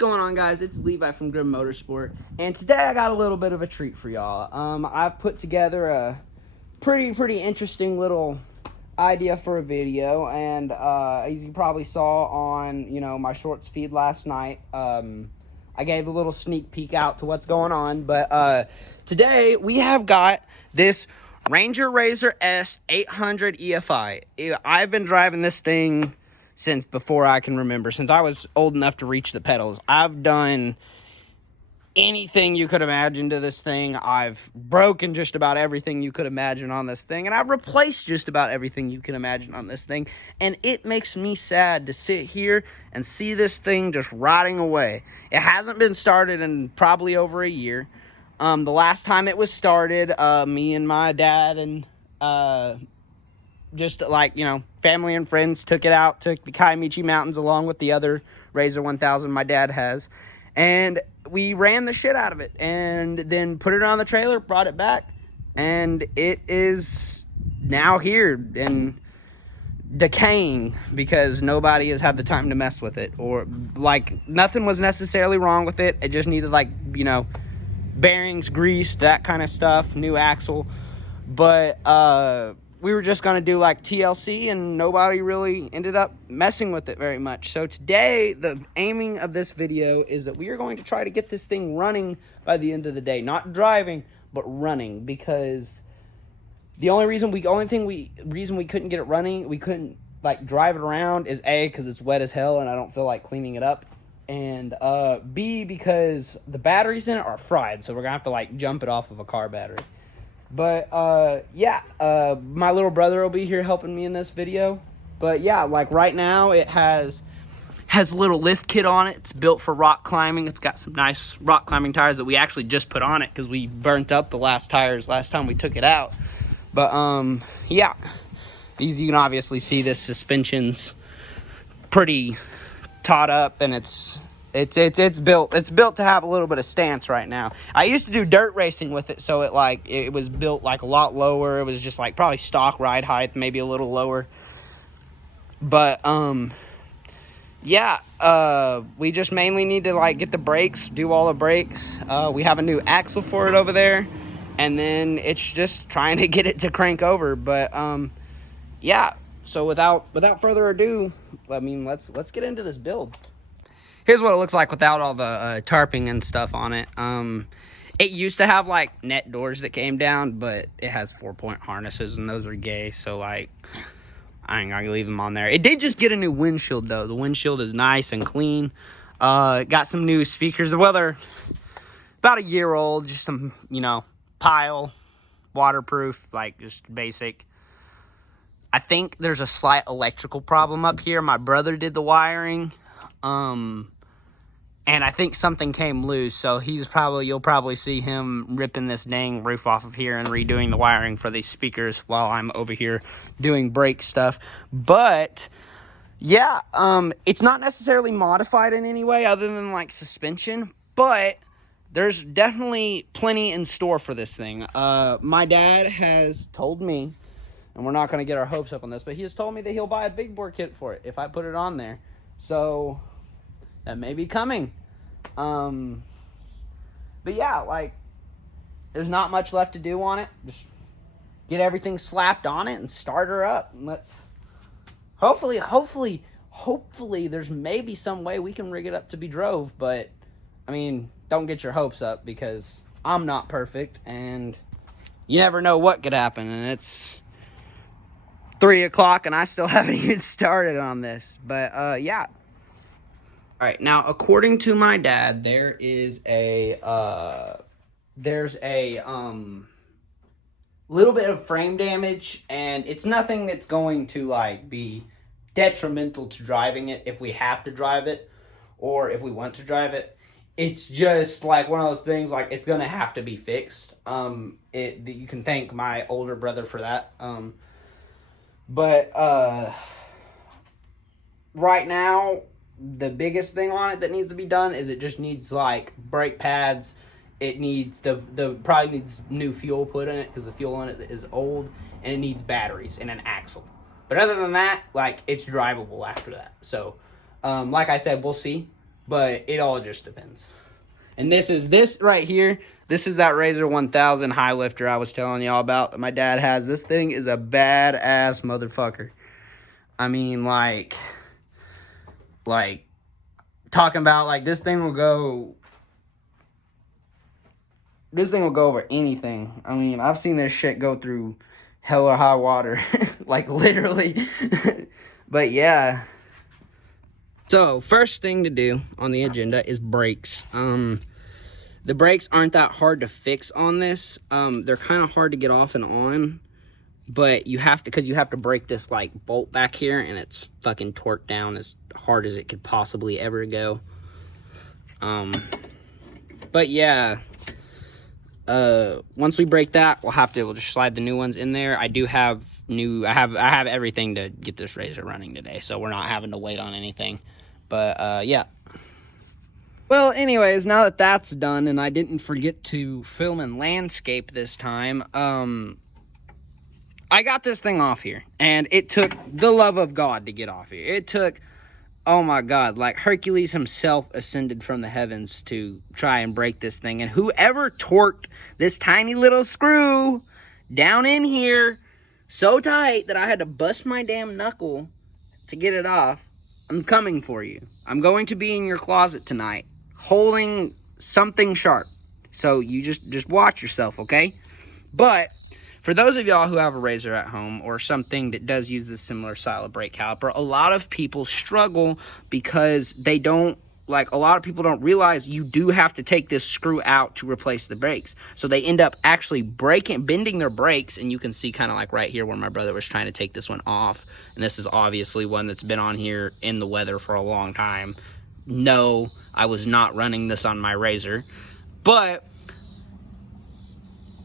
going on, guys? It's Levi from GriMMotorsport, and today I got a little bit of a treat for y'all. I've put together a pretty interesting little idea for a video, and as you probably saw on my shorts feed last night, I gave a little sneak peek out to what's going on. But today we have got this Rzr S 800 EFI. I've been driving this thing since before I can remember, since I was old enough to reach the pedals. I've done anything you could imagine to this thing. I've broken just about everything you could imagine on this thing, and I've replaced just about everything you can imagine on this thing. And it makes me sad to sit here and see this thing just rotting away. It hasn't been started in probably over a year. The last time it was started, me and my dad and just like, family and friends took it out to the Kiamichi Mountains along with the other Rzr 1000 my dad has. And we ran the shit out of it and then put it on the trailer, brought it back, and it is now here and decaying because nobody has had the time to mess with it. Or, like, nothing was necessarily wrong with it. It just needed, like, bearings, grease, that kind of stuff, new axle. But, we were just going to do like TLC, and nobody really ended up messing with it very much. So today, the aiming of this video is that we are going to try to get this thing running by the end of the day. Not driving, but running, because the only reason we couldn't get it running, we couldn't like drive it around, is A, because it's wet as hell and I don't feel like cleaning it up, and B, because the batteries in it are fried, so we're gonna have to like jump it off of a car battery. But, yeah, my little brother will be here helping me in this video. But, yeah, like, right now, it has a little lift kit on it. It's built for rock climbing. It's got some nice rock climbing tires that we actually just put on it because we burnt up the last tires last time we took it out. But, yeah, as you can obviously see, this suspension's pretty taut up, and it's built to have a little bit of stance right now. I used to do dirt racing with it, so it was built like a lot lower. It was just like probably stock ride height, maybe a little lower. But yeah, we just mainly need to like get the brakes, do all the brakes. We have a new axle for it over there, and then it's just trying to get it to crank over. But yeah. So without further ado, I mean, let's get into this build. Here's what it looks like without all the tarping and stuff on it. It used to have, like, net doors that came down, but it has 4-point harnesses, and those are gay, so, like, I ain't gonna leave them on there. It did just get a new windshield, though. The windshield is nice and clean. Got some new speakers. Well, they're about a year old, just some, pile, waterproof, like, just basic. I think there's a slight electrical problem up here. My brother did the wiring. And I think something came loose, so you'll probably see him ripping this dang roof off of here and redoing the wiring for these speakers while I'm over here doing brake stuff. But yeah, it's not necessarily modified in any way other than like suspension, but there's definitely plenty in store for this thing. My dad has told me, and we're not going to get our hopes up on this, but he has told me that he'll buy a big bore kit for it if I put it on there. So that may be coming. But yeah, like, there's not much left to do on it. Just get everything slapped on it and start her up. And let's hopefully there's maybe some way we can rig it up to be drove. But I mean, don't get your hopes up because I'm not perfect and you never know what could happen. And it's 3 o'clock and I still haven't even started on this. But yeah. All right, now according to my dad, there's a little bit of frame damage, and it's nothing that's going to like be detrimental to driving it if we have to drive it or if we want to drive it. It's just like one of those things, like, it's gonna have to be fixed. You can thank my older brother for that. But right now, the biggest thing on it that needs to be done is it just needs like brake pads. It needs probably needs new fuel put in it because the fuel in it is old, and it needs batteries and an axle. But other than that, like, it's drivable after that. So like I said, we'll see. but it all just depends. And this right here. This is that Rzr 1000 high lifter I was telling y'all about that my dad has. This thing is a badass motherfucker. I mean, like talking about like this thing will go over anything. I mean, I've seen this shit go through hell or high water, like literally. But yeah. So first thing to do on the agenda is brakes. The brakes aren't that hard to fix on this. They're kind of hard to get off and on, but you have to, because you have to break this like bolt back here, and it's fucking torqued down as hard as it could possibly ever go. But yeah, once we break that, we'll just slide the new ones in there. I have everything to get this Rzr running today, so we're not having to wait on anything. But yeah. Well, anyways, now that that's done, and I didn't forget to film in landscape this time, I got this thing off here, and it took the love of God to get off here. It took, oh my God, like Hercules himself ascended from the heavens to try and break this thing, and whoever torqued this tiny little screw down in here so tight that I had to bust my damn knuckle to get it off, I'm coming for you. I'm going to be in your closet tonight, holding something sharp. So you just watch yourself, okay? But for those of y'all who have a Rzr at home or something that does use this similar style of brake caliper, a lot of people struggle because a lot of people don't realize you do have to take this screw out to replace the brakes. So they end up actually bending their brakes, and you can see kind of like right here where my brother was trying to take this one off. And this is obviously one that's been on here in the weather for a long time. No, I was not running this on my Rzr. But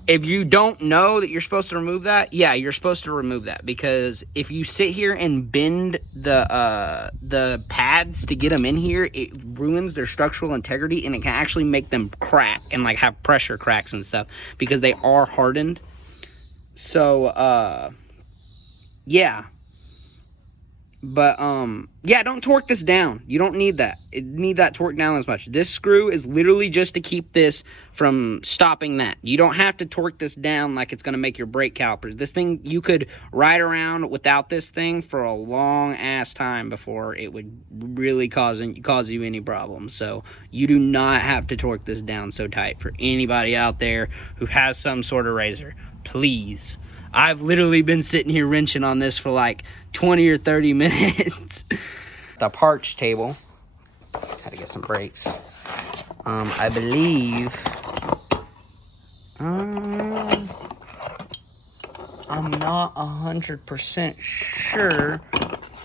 if you don't know that you're supposed to remove that, yeah, you're supposed to remove that, because if you sit here and bend the pads to get them in here, it ruins their structural integrity, and it can actually make them crack and like have pressure cracks and stuff because they are hardened. So yeah. But, yeah, don't torque this down. You don't need that. It need that torque down as much. This screw is literally just to keep this from stopping that. You don't have to torque this down like it's going to make your brake calipers. This thing, you could ride around without this thing for a long-ass time before it would really cause you any problems. So you do not have to torque this down so tight. For anybody out there who has some sort of Rzr, please. I've literally been sitting here wrenching on this for like 20 or 30 minutes. The parts table. Had to get some brakes. I believe. I'm not 100% sure,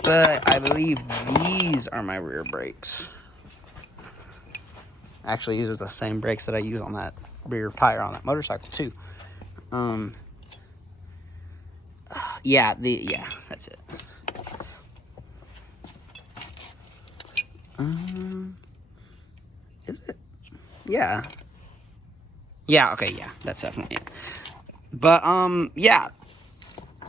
but I believe these are my rear brakes. Actually, these are the same brakes that I use on that rear tire on that motorcycle too. Yeah, that's it. Is it? Yeah. Yeah, okay, yeah, that's definitely it. But, yeah.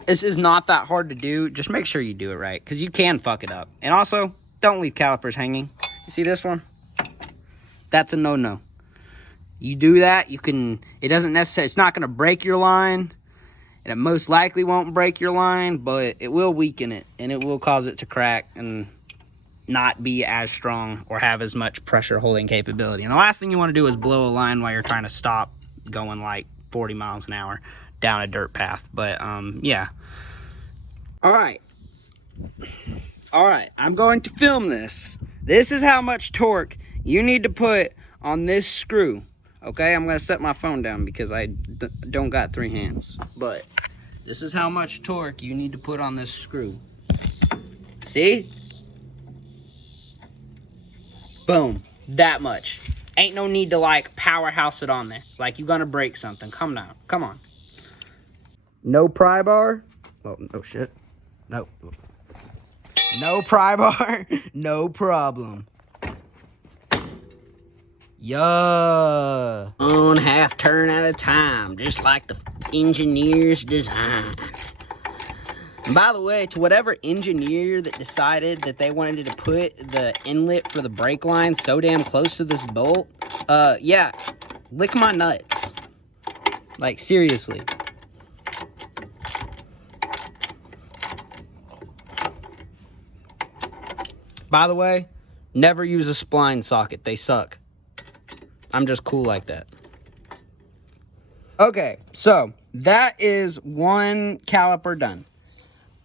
This is not that hard to do. Just make sure you do it right, because you can fuck it up. And also, don't leave calipers hanging. You see this one? That's a no-no. You do that, it's not going to break your line. And it most likely won't break your line, but it will weaken it, and it will cause it to crack and not be as strong or have as much pressure holding capability. And the last thing you want to do is blow a line while you're trying to stop going like 40 miles an hour down a dirt path. But, yeah. All right, I'm going to film this. This is how much torque you need to put on this screw. Okay, I'm going to set my phone down because I don't got 3 hands. But this is how much torque you need to put on this screw. See? Boom. That much. Ain't no need to, like, powerhouse it on there. Like, you're going to break something. Come down. Come on. No pry bar. Oh, no shit. No. No pry bar. No problem. Yeah. On half turn at a time, just like the engineer's design. By the way, to whatever engineer that decided that they wanted to put the inlet for the brake line so damn close to this bolt, yeah, lick my nuts. Like, seriously. By the way, never use a spline socket. They suck. I'm just cool like that. Okay, so that is one caliper done.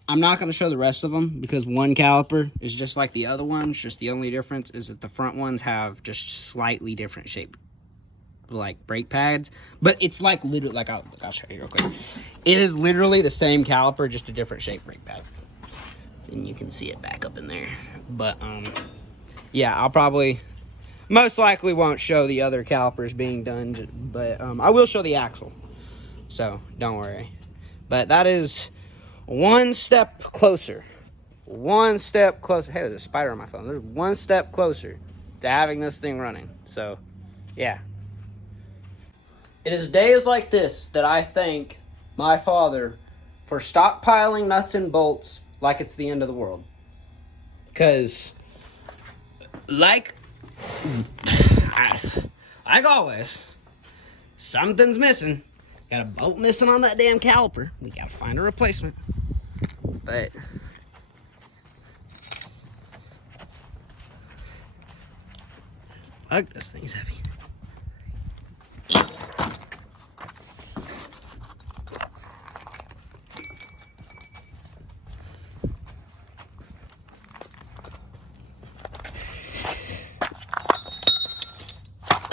I'm not going to show the rest of them because one caliper is just like the other ones. Just the only difference is that the front ones have just slightly different shape, like brake pads. But it's like literally, like I'll show you real quick. It is literally the same caliper, just a different shape brake pad. And you can see it back up in there. But yeah, I'll probably, most likely won't show the other calipers being done, but I will show the axle. So don't worry. But that is one step closer. One step closer. Hey, there's a spider on my phone. There's one step closer to having this thing running. So, yeah. It is days like this that I thank my father for stockpiling nuts and bolts like it's the end of the world. Because, like always, something's missing. Got a bolt missing on that damn caliper. We gotta find a replacement. But fuck, this thing's heavy.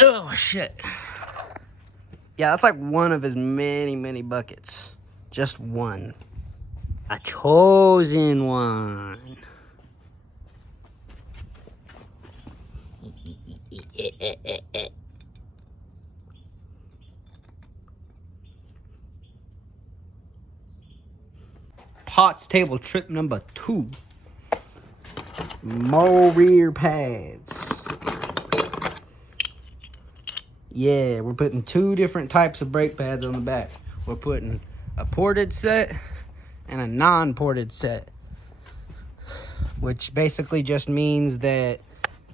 Oh shit. Yeah, that's like one of his many, many buckets. Just one. A chosen one. Potts table trip number 2. More rear pads. Yeah, we're putting 2 different types of brake pads on the back. We're putting a ported set and a non-ported set, which basically just means that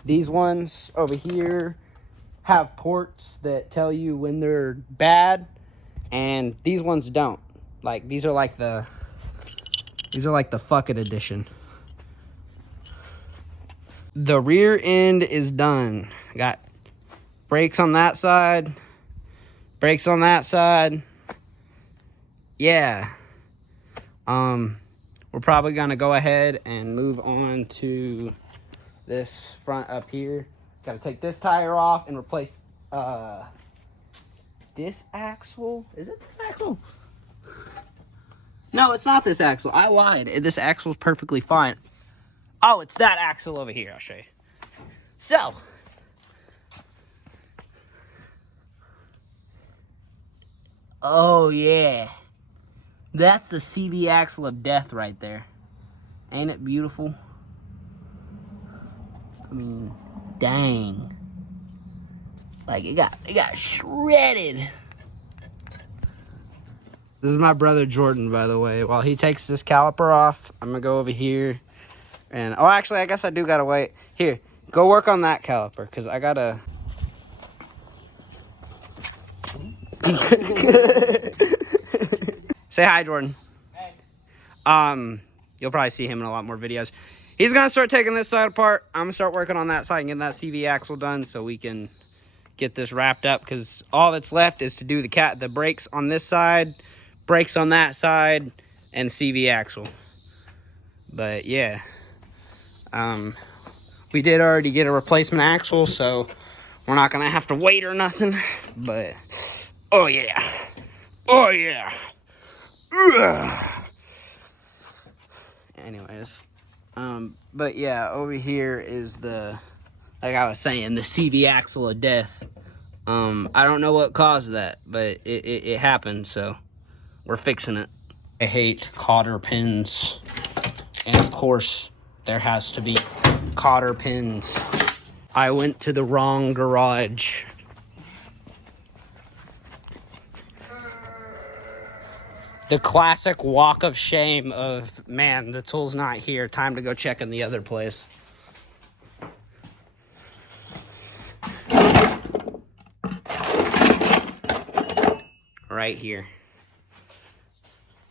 these ones over here have ports that tell you when they're bad, and these ones don't. Like, these are like the fuck it edition. The rear end is done. Got brakes on that side, brakes on that side. Yeah. We're probably gonna go ahead and move on to this front up here. Gotta take this tire off and replace this axle. Is it this axle? No, it's not this axle. I lied. This axle's perfectly fine. Oh, it's that axle over here. I'll show you. So, oh yeah, that's the CV axle of death right there. Ain't it beautiful? I mean, dang. Like, it got shredded. This is my brother Jordan, by the way. While he takes this caliper off, I'm gonna go over here and, oh, actually, I guess I do gotta wait. Here, go work on that caliper, because I gotta. Say hi, Jordan. Hey. You'll probably see him in a lot more videos. He's gonna start taking this side apart. I'm gonna start working on that side and getting that CV axle done so we can get this wrapped up, because all that's left is to do the brakes on this side, brakes on that side, and CV axle. But yeah, we did already get a replacement axle, so we're not gonna have to wait or nothing. But oh yeah, oh yeah. Anyways, but yeah, over here is the, like I was saying, the CV axle of death. I don't know what caused that, but it happened, so we're fixing it. I hate cotter pins, and of course, there has to be cotter pins. I went to the wrong garage. The classic walk of shame of, man, the tool's not here. Time to go check in the other place. Right here.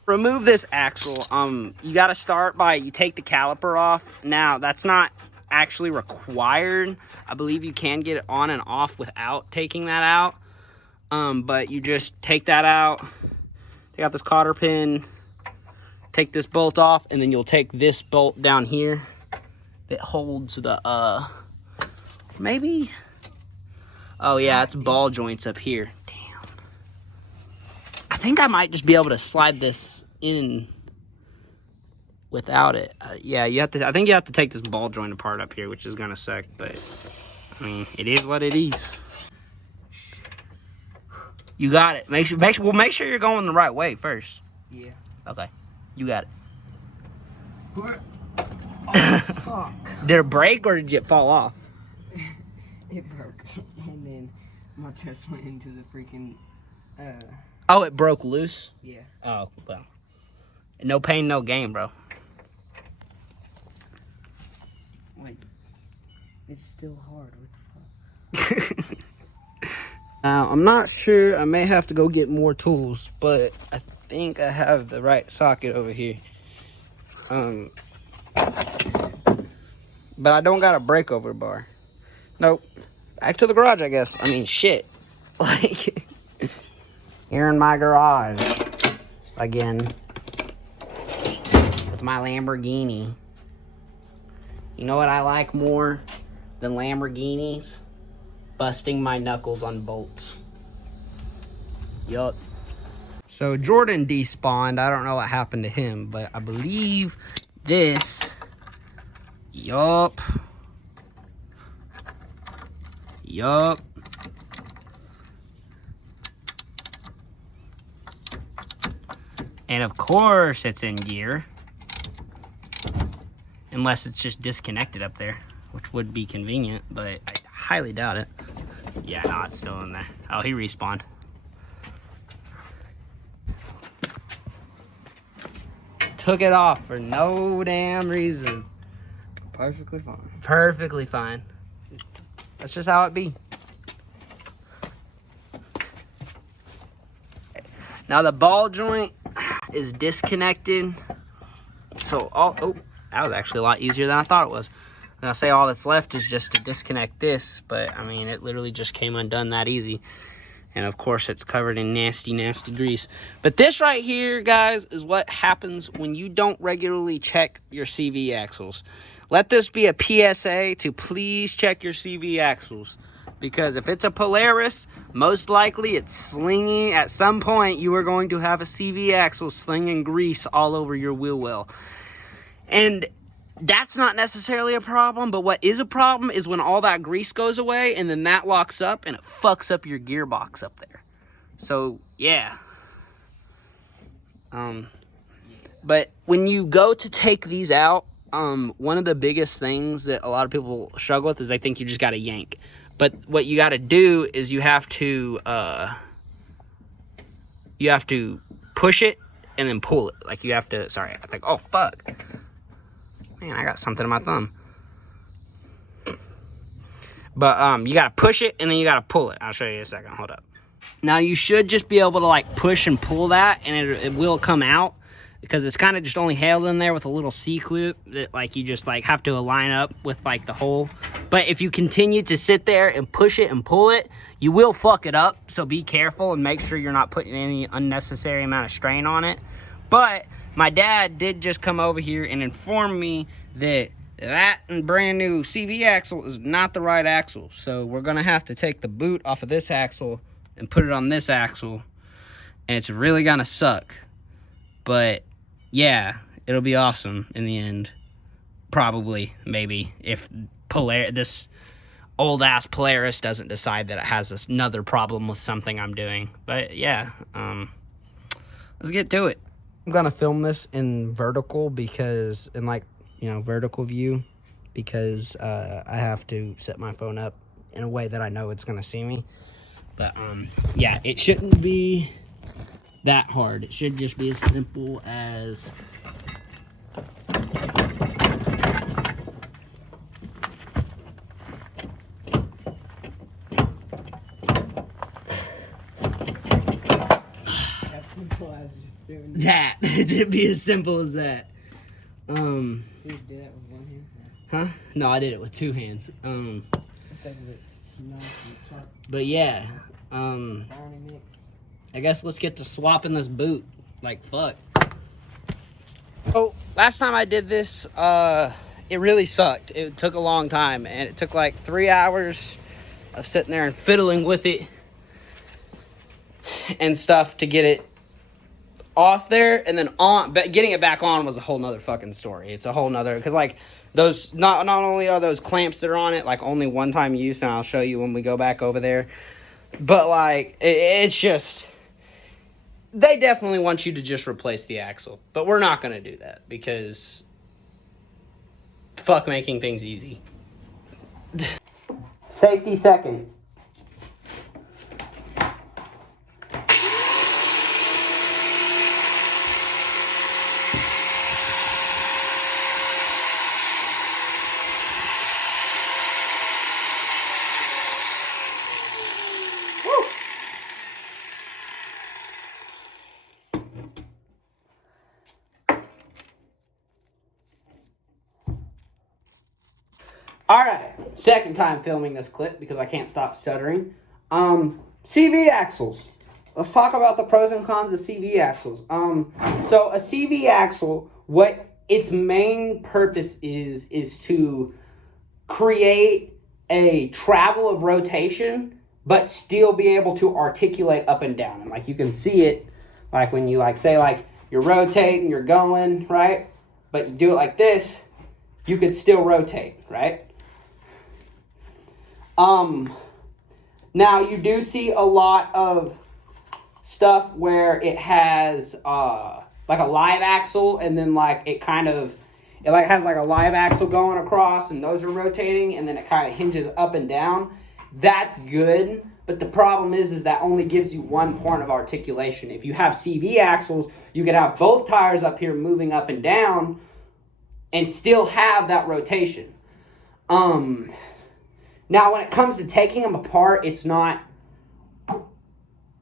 Remove this axle. You got to start by, you take the caliper off. Now, that's not actually required. I believe you can get it on and off without taking that out. But you just take that out. Take out this cotter pin. Take this bolt off, and then you'll take this bolt down here that holds the, maybe? Oh, yeah, it's ball joints up here. I think I might just be able to slide this in without it. Yeah, you have to. I think you have to take this ball joint apart up here, which is gonna suck. But I mean, it is what it is. You got it. Make sure you're going the right way first. Yeah. Okay, you got it. Oh, fuck. Did it break or did it fall off? It broke, and then my chest went into the freaking. Oh, it broke loose? Yeah. Oh, well. No pain, no gain, bro. Wait. It's still hard. What the fuck? I'm not sure. I may have to go get more tools, but I think I have the right socket over here. But I don't got a breakover bar. Nope. Back to the garage, I guess. I mean, shit. Like... Here in my garage, again, with my Lamborghini. You know what I like more than Lamborghinis? Busting my knuckles on bolts. Yup. So Jordan despawned. I don't know what happened to him, but I believe this. Yup. Yup. And of course it's in gear. Unless it's just disconnected up there, which would be convenient, but I highly doubt it. Yeah, no, it's still in there. Oh, he respawned. Took it off for no damn reason. Perfectly fine. Perfectly fine. That's just how it be. Now the ball joint is disconnected. So oh, that was actually a lot easier than I thought it was. And I'll say all that's left is just to disconnect this, but I mean, it literally just came undone that easy. And of course it's covered in nasty, nasty grease. But this right here, guys, is what happens when you don't regularly check your CV axles. Let this be a PSA to please check your CV axles. Because if it's a Polaris, most likely it's slinging. At some point, you are going to have a CV axle slinging grease all over your wheel well. And that's not necessarily a problem, but what is a problem is when all that grease goes away and then that locks up and it fucks up your gearbox up there. So, yeah. But when you go to take these out, one of the biggest things that a lot of people struggle with is they think you just got to yank. But what you got to do is you have to push it and then pull it. Like you have to, sorry, I think, oh, fuck. Man, I got something in my thumb. But you got to push it and then you got to pull it. I'll show you in a second. Hold up. Now you should just be able to like push and pull that and it will come out. Because it's kind of just only held in there with a little C-clip that like you just like have to align up with like the hole. But if you continue to sit there and push it and pull it, you will fuck it up. So be careful and make sure you're not putting any unnecessary amount of strain on it. But my dad did just come over here and inform me that that brand new CV axle is not the right axle. So we're going to have to take the boot off of this axle and put it on this axle. And it's really going to suck. But yeah, it'll be awesome in the end. Probably, maybe, if this old-ass Polaris doesn't decide that it has another problem with something I'm doing. But yeah, let's get to it. I'm going to film this in vertical because, in like, you know, vertical view. Because I have to set my phone up in a way that I know it's going to see me. But yeah, it shouldn't be that hard. It should just be as simple as As simple as just doing that. It should be as simple as that. You did that with one hand? Huh? No, I did it with two hands. But yeah, I guess let's get to swapping this boot. Like, fuck. So, last time I did this, it really sucked. It took a long time, and it took like 3 hours of sitting there and fiddling with it and stuff to get it off there, and then on, but getting it back on was a whole nother fucking story. It's a whole nother, because like those, not only are those clamps that are on it like only one time use, and I'll show you when we go back over there, but like it's just, they definitely want you to just replace the axle, but we're not going to do that because fuck making things easy. Safety second. Alright, second time filming this clip because I can't stop stuttering. CV axles. Let's talk about the pros and cons of CV axles. So a CV axle, what its main purpose is to create a travel of rotation, but still be able to articulate up and down. And like you can see it, like when you like say like you're rotating, you're going, right? But you do it like this, you could still rotate, right? Now you do see a lot of stuff where it has, like a live axle, and then like it like has like a live axle going across, and those are rotating, and then it kind of hinges up and down. That's good, but the problem is that only gives you one point of articulation. If you have CV axles, you can have both tires up here moving up and down, and still have that rotation. Now, when it comes to taking them apart, it's not,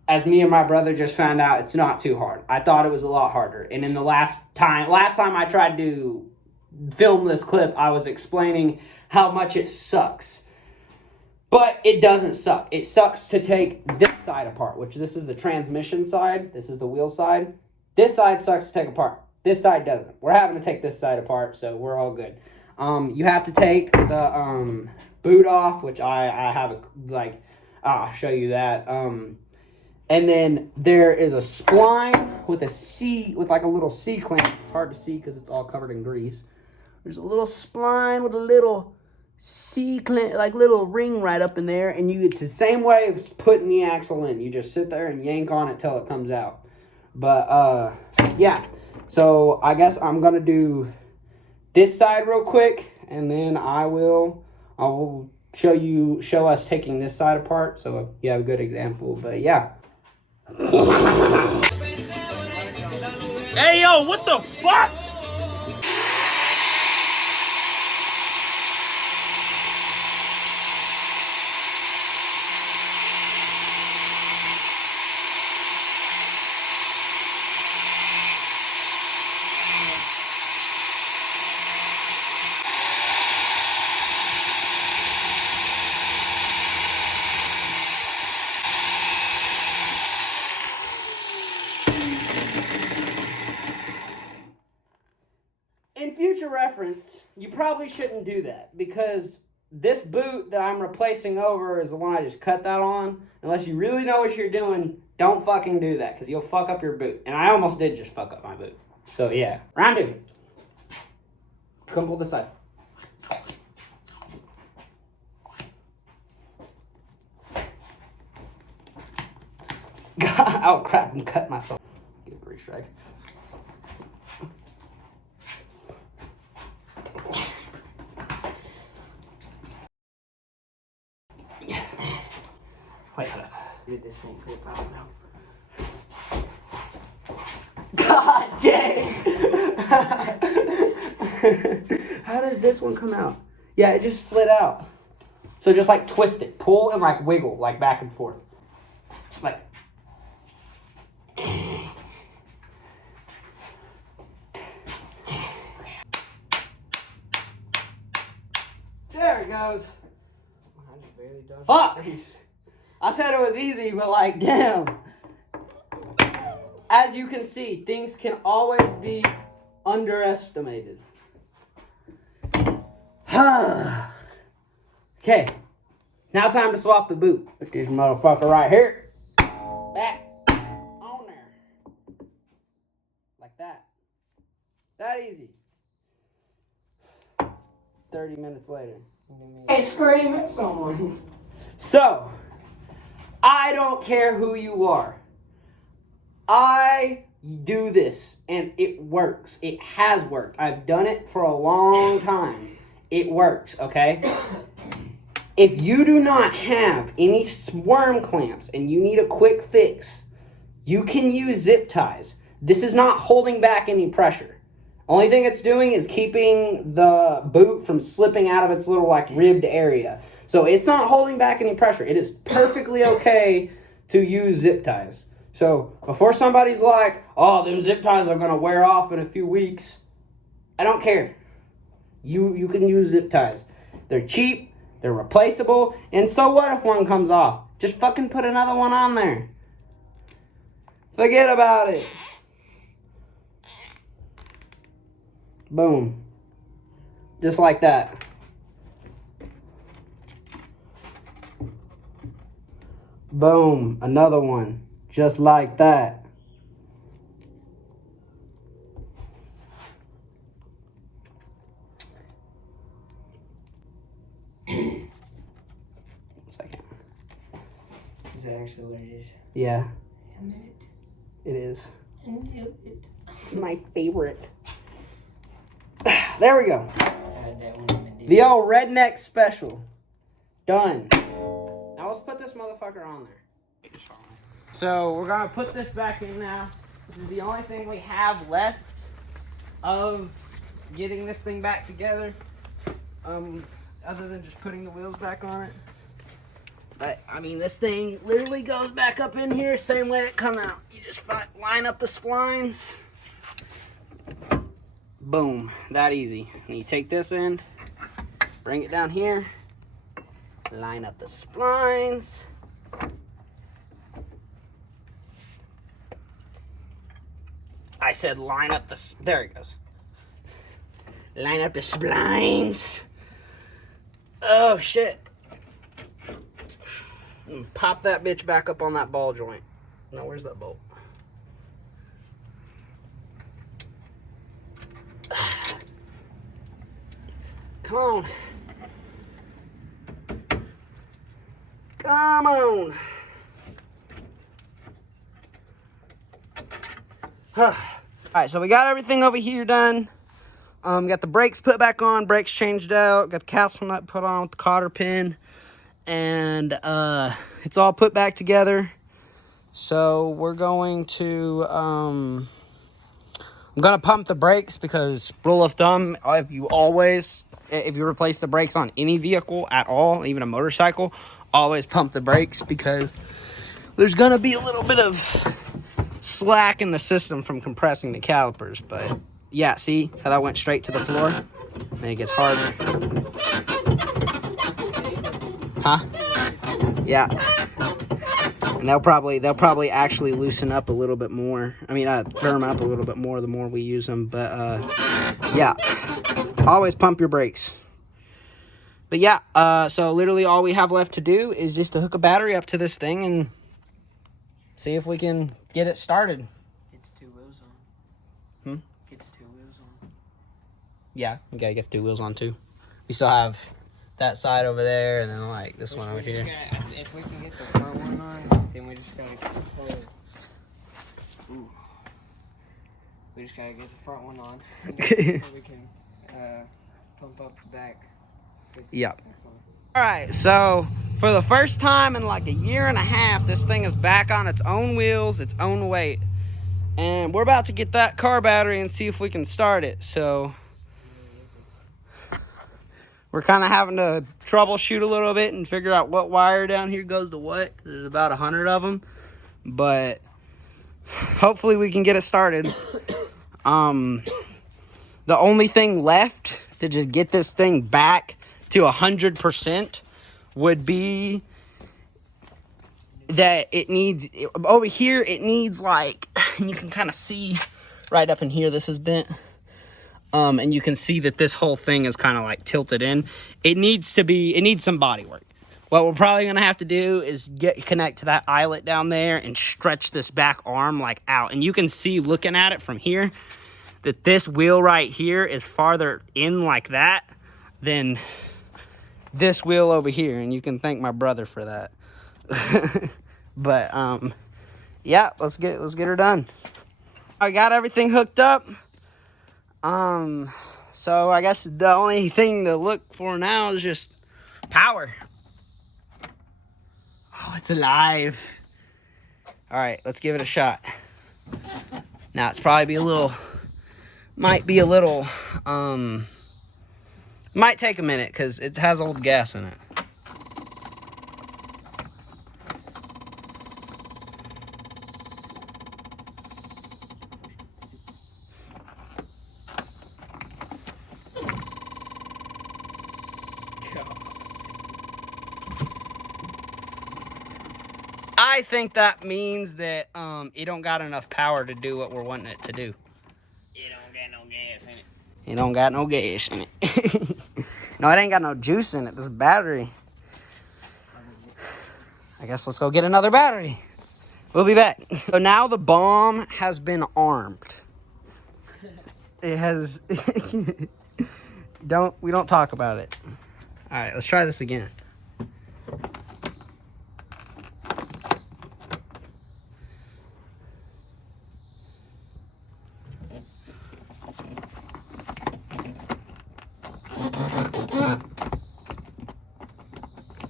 as me and my brother just found out, it's not too hard. I thought it was a lot harder. And in the last time I tried to film this clip, I was explaining how much it sucks. But it doesn't suck. It sucks to take this side apart, which this is the transmission side. This is the wheel side. This side sucks to take apart. This side doesn't. We're having to take this side apart, so we're all good. You have to take the boot off, which I have I'll show you that. And then there is a spline with like a little C clamp. It's hard to see because it's all covered in grease. There's a little spline with a little C clamp, like little ring right up in there, and it's the same way of putting the axle in. You just sit there and yank on it till it comes out. But yeah. So I guess I'm gonna do this side real quick, and then I will show us taking this side apart, so you have a good example. But yeah. Hey yo, what the fuck? In future reference, you probably shouldn't do that, because this boot that I'm replacing over is the one I just cut that on. Unless you really know what you're doing, don't fucking do that, because you'll fuck up your boot. And I almost did just fuck up my boot. So yeah. Round two. Come pull this side. Oh crap, I'm cutting myself. Get a grease rag. Wait, hold up. Did this thing clip out now? Dang. How did this one come out? Yeah, it just slid out. So just like twist it, pull and like wiggle, like back and forth. Like. There it goes. Fuck! I said it was easy, but like, damn. As you can see, things can always be underestimated. Okay, now time to swap the boot. Put this motherfucker right here. Back on there. Like that. That easy. 30 minutes later. Hey, scream at someone. So, I don't care who you are. I do this and it works. It has worked. I've done it for a long time. It works, okay? If you do not have any worm clamps and you need a quick fix, you can use zip ties. This is not holding back any pressure. Only thing it's doing is keeping the boot from slipping out of its little like ribbed area. So it's not holding back any pressure. It is perfectly okay to use zip ties. So before somebody's like, oh, them zip ties are gonna wear off in a few weeks, I don't care. You can use zip ties. They're cheap, they're replaceable, and so what if one comes off? Just fucking put another one on there. Forget about it. Boom. Just like that. Boom. Another one. Just like that. One second. Is that actually what it is? Yeah. I knew it. It is. I knew it. It's my favorite. There we go. That one The old redneck special. Done. Now let's put this motherfucker on there. So we're gonna put this back in now. This is the only thing we have left of getting this thing back together. Other than just putting the wheels back on it. But I mean, this thing literally goes back up in here same way it come out. You just line up the splines. Boom, that easy. And you take this end, bring it down here, line up the splines. I said line up the, there it goes. Line up the splines. Oh shit. And pop that bitch back up on that ball joint. Now where's that bolt? Come on. Come on. Alright, so we got everything over here done. Got the brakes put back on, brakes changed out, got the castle nut put on with the cotter pin, and it's all put back together. So we're going to I'm gonna pump the brakes because rule of thumb, if you replace the brakes on any vehicle at all, even a motorcycle, always pump the brakes because there's gonna be a little bit of slack in the system from compressing the calipers. But yeah, see how that went straight to the floor? And it gets harder. Huh? Yeah. And they'll probably actually loosen up a little bit more. I mean, firm up a little bit more the more we use them. But yeah, always pump your brakes. But yeah, so literally all we have left to do is just to hook a battery up to this thing and see if we can get it started. Get the two wheels on. Get the two wheels on. Yeah, we gotta get the two wheels on too. We still have that side over there, and then like this one over here. If we can get the front one on, then we just gotta pull it. Ooh. We just gotta get the front one on, so we can pump up the back. Yep. All right, so for the first time in like a year and a half, this thing is back on its own wheels, its own weight. And we're about to get that car battery and see if we can start it. So we're kind of having to troubleshoot a little bit and figure out what wire down here goes to what. 'Cause there's about 100 of them. But hopefully we can get it started. The only thing left to just get this thing back to 100% would be that it needs, over here, it needs like, you can kind of see right up in here, this is bent. And you can see that this whole thing is kind of like tilted in. It needs some body work. What we're probably going to have to do is connect to that eyelet down there and stretch this back arm like out. And you can see looking at it from here that this wheel right here is farther in like that than this wheel over here. And you can thank my brother for that. But yeah, let's get her done. I got everything hooked up. So I guess the only thing to look for now is just power. Oh, it's alive. All right, let's give it a shot. Now it's probably might take a minute because it has old gas in it. I think that means that it don't got enough power to do what we're wanting it to do. It don't got no gas in it. It don't got no gas in it. No, it ain't got no juice in it. This battery. I guess let's go get another battery. We'll be back. So now the bomb has been armed. It has. We don't talk about it. All right, let's try this again.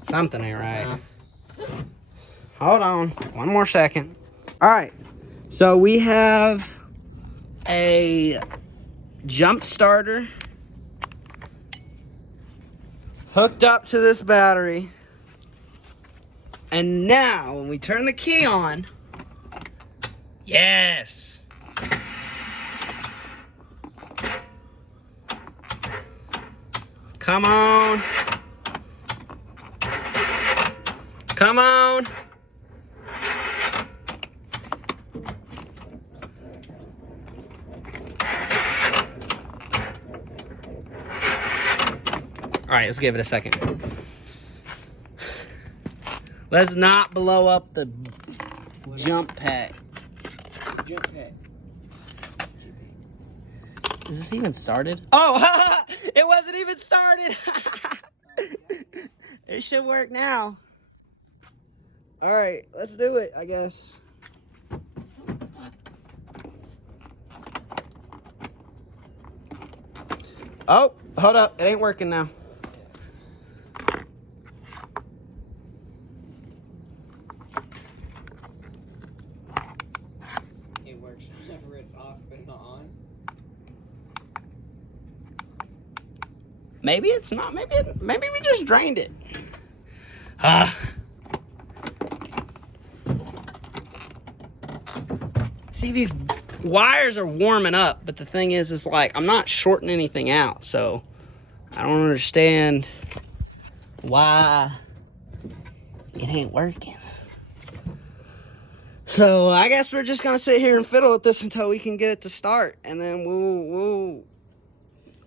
Something ain't right. Hold on, one more second. All right, so we have a jump starter hooked up to this battery. And now, when we turn the key on, yes. Come on. Come on. All right, let's give it a second. Let's not blow up the jump pack. Jump pack. Is this even started? Oh, it wasn't even started. It should work now. All right, let's do it, I guess. Oh, hold up. It ain't working now. It works whenever it's off but not on. Maybe it's not. Maybe we just drained it. See, these wires are warming up, but the thing is like, I'm not shorting anything out, so I don't understand why it ain't working. So I guess we're just gonna sit here and fiddle with this until we can get it to start, and then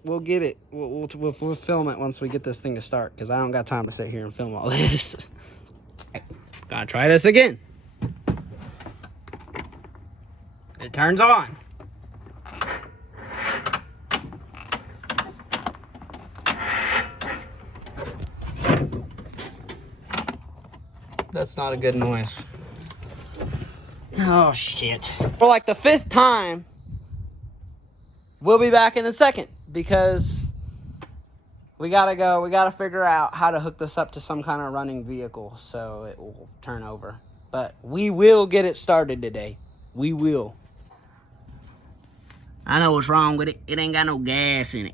we'll get it. We'll film it once we get this thing to start, because I don't got time to sit here and film all this. Gotta try this again. It turns on. That's not a good noise. Oh, shit. For like the 5th time, we'll be back in a second, because we gotta figure out how to hook this up to some kind of running vehicle so it will turn over. But we will get it started today. We will. I know what's wrong with it. It ain't got no gas in it.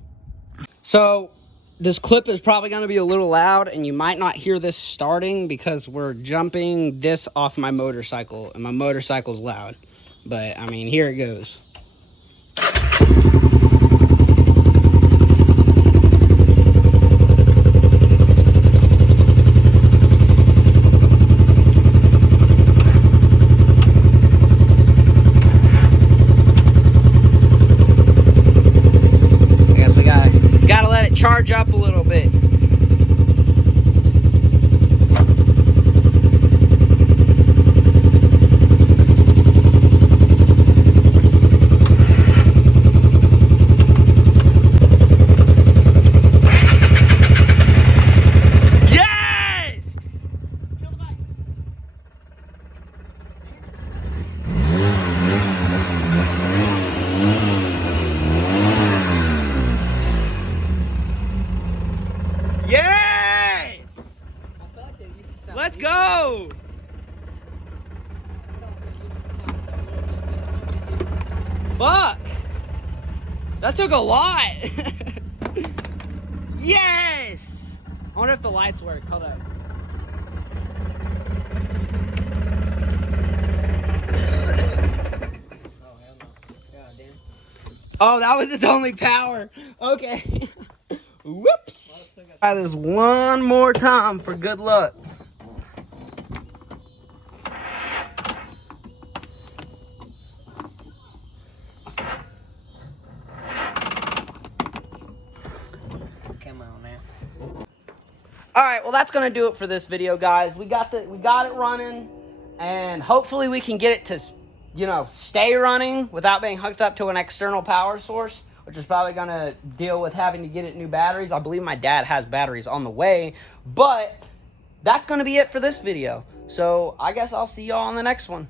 So this clip is probably going to be a little loud, and you might not hear this starting because we're jumping this off my motorcycle, and my motorcycle's loud. But, I mean, here it goes. I guess we gotta let it charge up a little bit. Yes! Let's go! Fuck! That took a lot! Yes! I wonder if the lights work. Hold up. Oh, that was its only power. Okay. Whoops. Try this one more time for good luck. Come on now. All right, well that's gonna do it for this video, guys. We got it running, and hopefully we can get it to, you know, stay running without being hooked up to an external power source, which is probably gonna deal with having to get it new batteries. I believe my dad has batteries on the way, but that's gonna be it for this video. So I guess I'll see y'all on the next one.